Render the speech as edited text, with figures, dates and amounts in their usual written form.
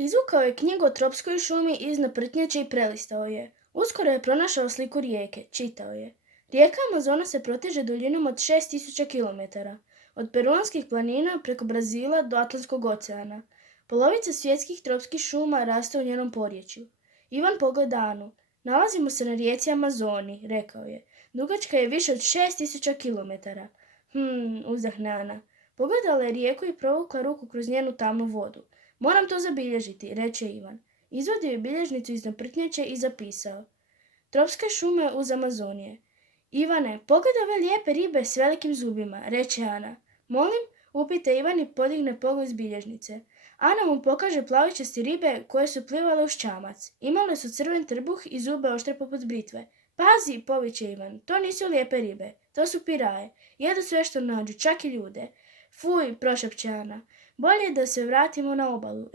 Izvukao je knjigu o tropskoj šumi iz naprtnjače i prelistao je. Uskoro je pronašao sliku rijeke, čitao je. Rijeka Amazona se proteže duljinom od 6000 km, od peruanskih planina preko Brazila do Atlantskog oceana. Polovica svjetskih tropskih šuma raste u njenom porječju. Ivan pogleda Anu. Nalazimo se na rijeci Amazoni, rekao je. Dugačka je više od 6000 km. Uzdahne Ana. Pogledala je rijeku i provukla ruku kroz njenu tamnu vodu. Moram to zabilježiti, reče Ivan. Izvadio je bilježnicu iz naprtnjače i zapisao. Tropske šume uz Amazonije. Ivane, pogledaj ove lijepe ribe s velikim zubima, reče Ana. Molim, upita Ivan i podigne pogled iz bilježnice. Ana mu pokaže plavičaste ribe koje su plivale uz čamac. Imale su crven trbuh i zube oštre poput britve. Pazi, poviče Ivan, to nisu lijepe ribe, to su piraje. Jedu sve što nađu, čak i ljude. Fuj, prošapće Ana. Bolje je da se vratimo na obalu,